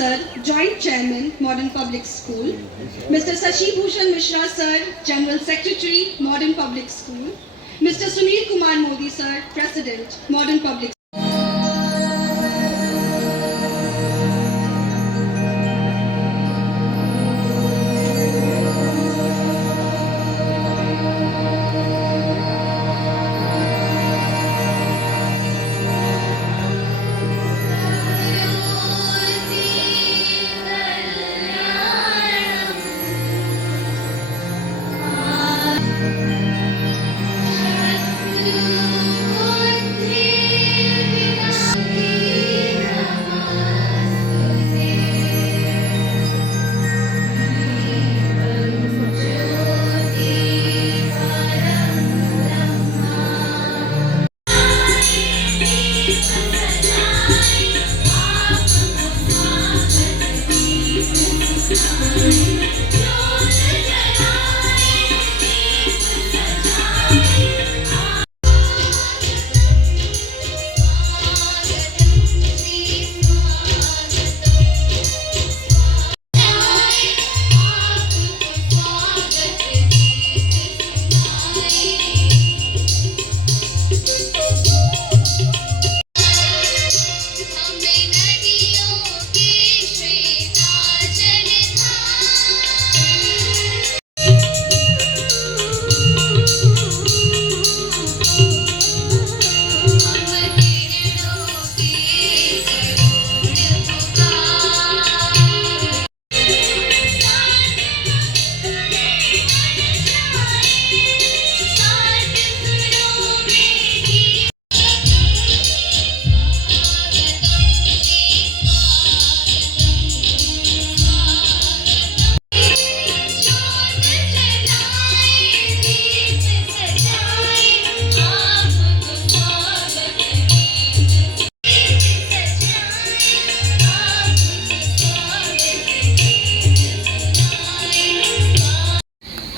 Sir, Joint Chairman, Modern Public School. Mr. Sashi Bhushan Mishra Sir, General Secretary, Modern Public School. Mr. Sunil Kumar Modi Sir, President, Modern Public School.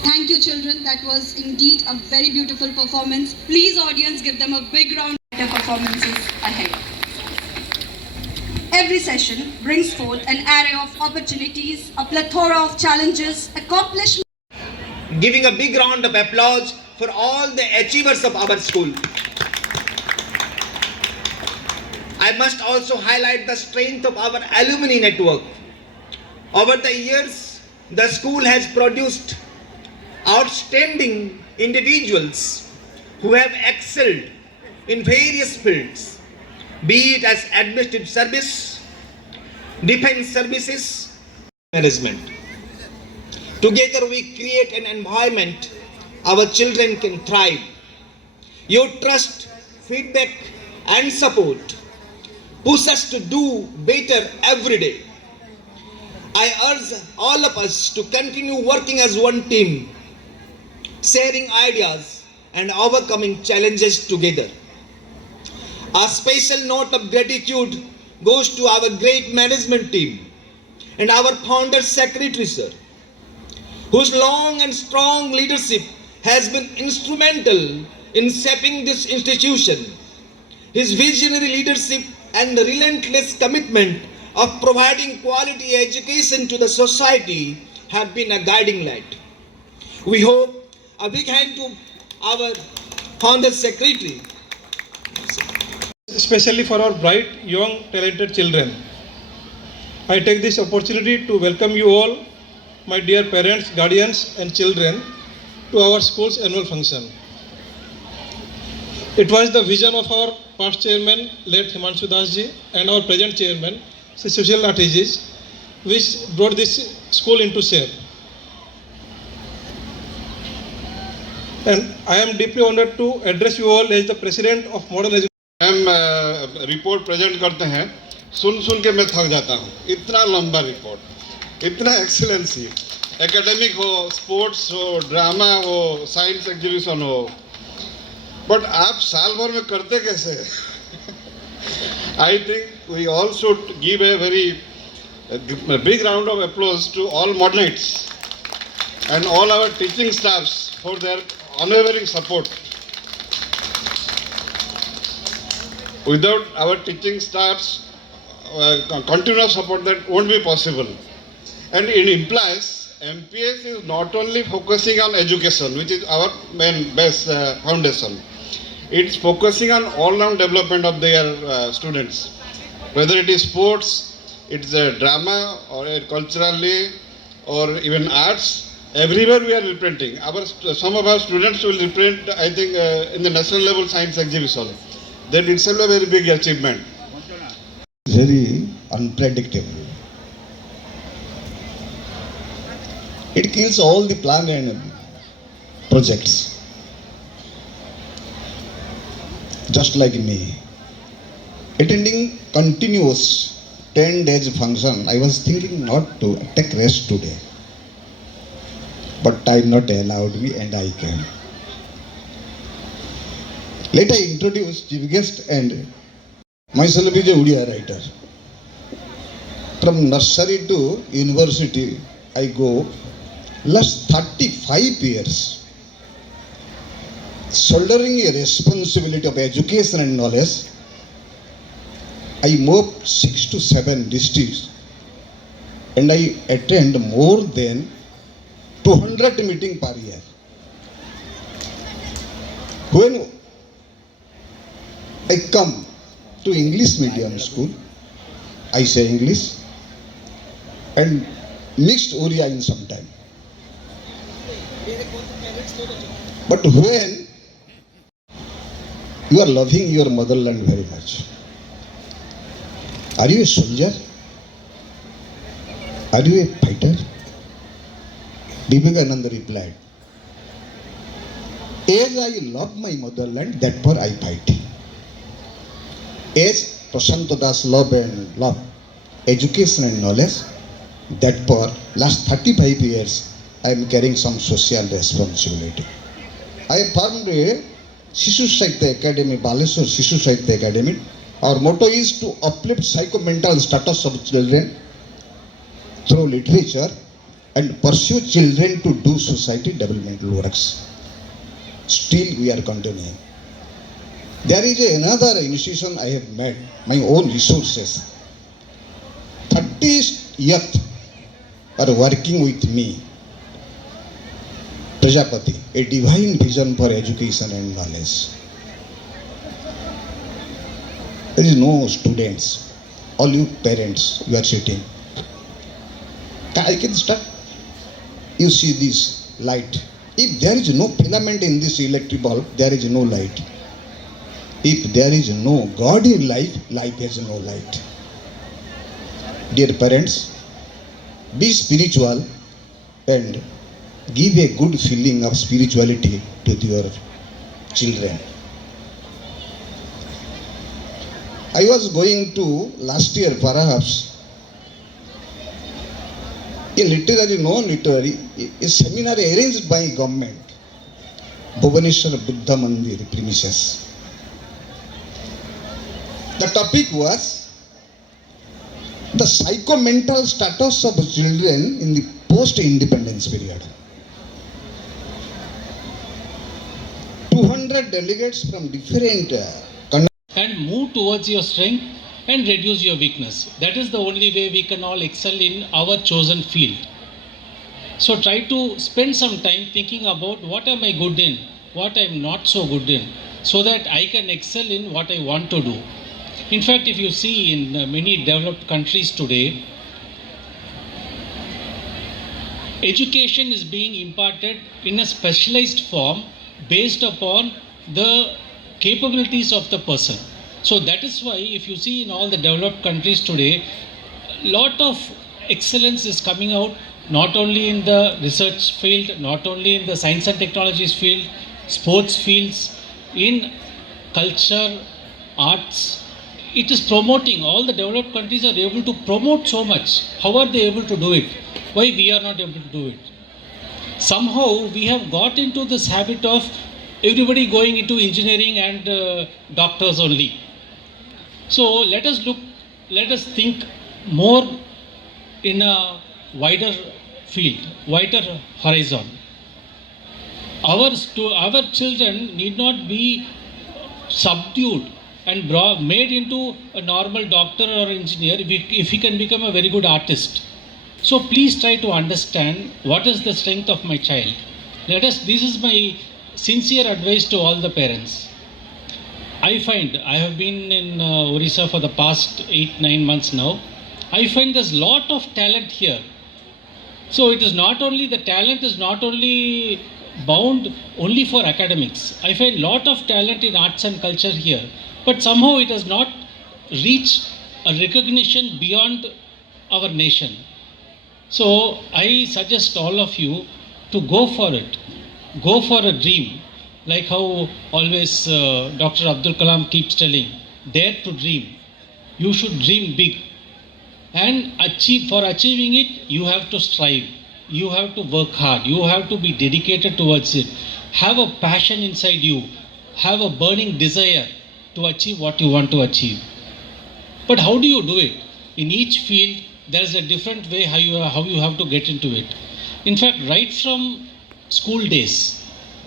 Thank you, children. That was indeed a very beautiful performance. Please, audience, give them a big round of their performances ahead. Every session brings forth an array of opportunities, a plethora of challenges, accomplishments. Giving a big round of applause for all the achievers of our school. I must also highlight the strength of our alumni network. Over the years, the school has produced outstanding individuals who have excelled in various fields, be it as administrative service, defense services, management. Together we create an environment our children can thrive. Your trust, feedback and support push us to do better every day. I urge all of us to continue working as one team, sharing ideas and overcoming challenges together. A special note of gratitude goes to our great management team and our founder secretary sir, whose long and strong leadership has been instrumental in shaping this institution. His visionary leadership and the relentless commitment of providing quality education to the society have been a guiding light. We hope a big hand to our founder secretary. Especially for our bright, young, talented children. I take this opportunity to welcome you all, my dear parents, guardians and children, to our school's annual function. It was the vision of our past chairman, late Himanshu Das ji, and our present chairman, Sri Sushil Lathi ji, which brought this school into shape. And I am deeply honored to address you all as the president of Modern Education. हम report present करते हैं, सुन के मैं थक जाता हूँ. इतना लंबा रिपोर्ट, इतना एक्सीलेंसी, एकेडमिक हो, स्पोर्ट्स हो, ड्रामा हो, साइंस एग्जीबिशन हो, बट आप साल भर में करते कैसे? I think we all should give a very big round of applause to all Modernites and all our teaching staffs for their unwavering support. Without our teaching staffs, continuous support, that won't be possible. And it implies MPS is not only focusing on education, which is our main best foundation. It's focusing on all-round development of their students, whether it is sports, it's a drama or a culturally or even arts. Everywhere we are representing. Some of our students will represent, I think, in the national level science exhibition. That itself a very big achievement. Very unpredictable. It kills all the plan and projects. Just like me. Attending continuous 10 days function, I was thinking not to take rest today. But time not allowed me and I came. Later I introduced chief guest and myself is a Udiya writer. From nursery to university, I go last 35 years. Shouldering a responsibility of education and knowledge, I moved 6 to 7 districts and I attend more than 200 meetings per year. When I come to English medium school, I say English and mixed Oriya in some time. But when you are loving your motherland very much, are you a soldier? Are you a fighter? Vivekananda replied, as I love my motherland, therefore I fight. As Prashanta Das love education and knowledge, therefore last 35 years I am carrying some social responsibility. I formed a Shishu Sahitya Academy, Baleswar Shishu Sahitya Academy. Our motto is to uplift psycho-mental status of children through literature and pursue children to do society developmental works. Still we are continuing. There is another institution I have made, my own resources. 30 youth are working with me. Prajapati, a divine vision for education and knowledge. There is no students, all you parents, you are sitting. I can start. You see this light. If there is no filament in this electric bulb, there is no light. If there is no God in life, life has no light. Dear parents, be spiritual and give a good feeling of spirituality to your children. I was going to last year perhaps a literary, non-literary, a seminar arranged by government, Bhubaneswar Buddha Mandir premises. The topic was the psycho-mental status of children in the post-independence period. 200 delegates from different and move towards your strength and reduce your weakness. That is the only way we can all excel in our chosen field. So try to spend some time thinking about what am I good in, what I am not so good in, so that I can excel in what I want to do. In fact, if you see in many developed countries today, education is being imparted in a specialized form based upon the capabilities of the person. So that is why if you see in all the developed countries today, lot of excellence is coming out not only in the research field, not only in the science and technologies field, sports fields, in culture, arts. It is promoting, all the developed countries are able to promote so much. How are they able to do it? Why we are not able to do it? Somehow we have got into this habit of everybody going into engineering and doctors only. So let us think more in a wider field, wider horizon. Our children need not be subdued and made into a normal doctor or engineer if he can become a very good artist. So please try to understand what is the strength of my child. This is my sincere advice to all the parents. I find, I have been in Orissa for the past 8-9 months now. I find there's a lot of talent here. So it is not only, the talent is not only bound only for academics. I find lot of talent in arts and culture here, but somehow it has not reached a recognition beyond our nation. So I suggest all of you to go for it. Go for a dream. Like how always Dr. Abdul Kalam keeps telling, dare to dream. You should dream big. And for achieving it, you have to strive. You have to work hard. You have to be dedicated towards it. Have a passion inside you. Have a burning desire to achieve what you want to achieve. But how do you do it? In each field, there is a different way how you have to get into it. In fact, right from school days,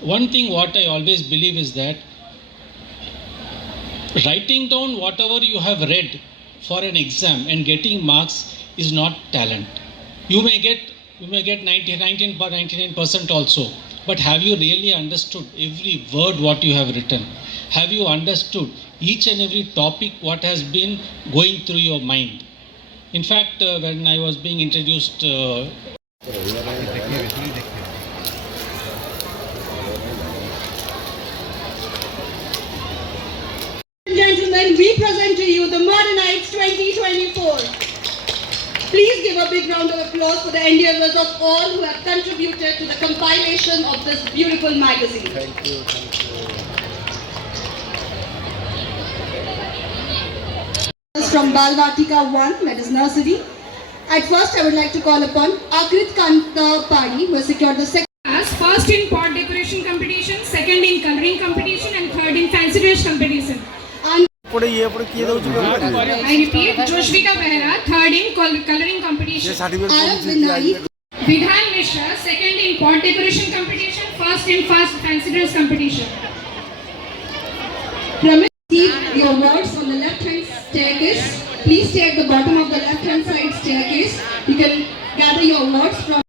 one thing what I always believe is that writing down whatever you have read for an exam and getting marks is not talent. You may get 99% also, but have you really understood every word what you have written? Have you understood each and every topic what has been going through your mind? In fact, when I was being introduced Gentlemen, we present to you the Modernites 2024. Please give a big round of applause for the endeavors of all who have contributed to the compilation of this beautiful magazine. Thank you. From Balvatika 1, that is nursery. At first, I would like to call upon Akrit Kanta Padi, who has secured the second. First in pot decoration competition, second in coloring competition, and third in fancy dress competition. And I repeat, Joshvika Behra, third in coloring competition. Arab Vinay, Vidhan Mishra, second in pot decoration competition, first in fancy dress competition. Ramesh, receive your awards on the left-hand staircase. Please stay at the bottom of the left-hand side staircase. You can gather your awards from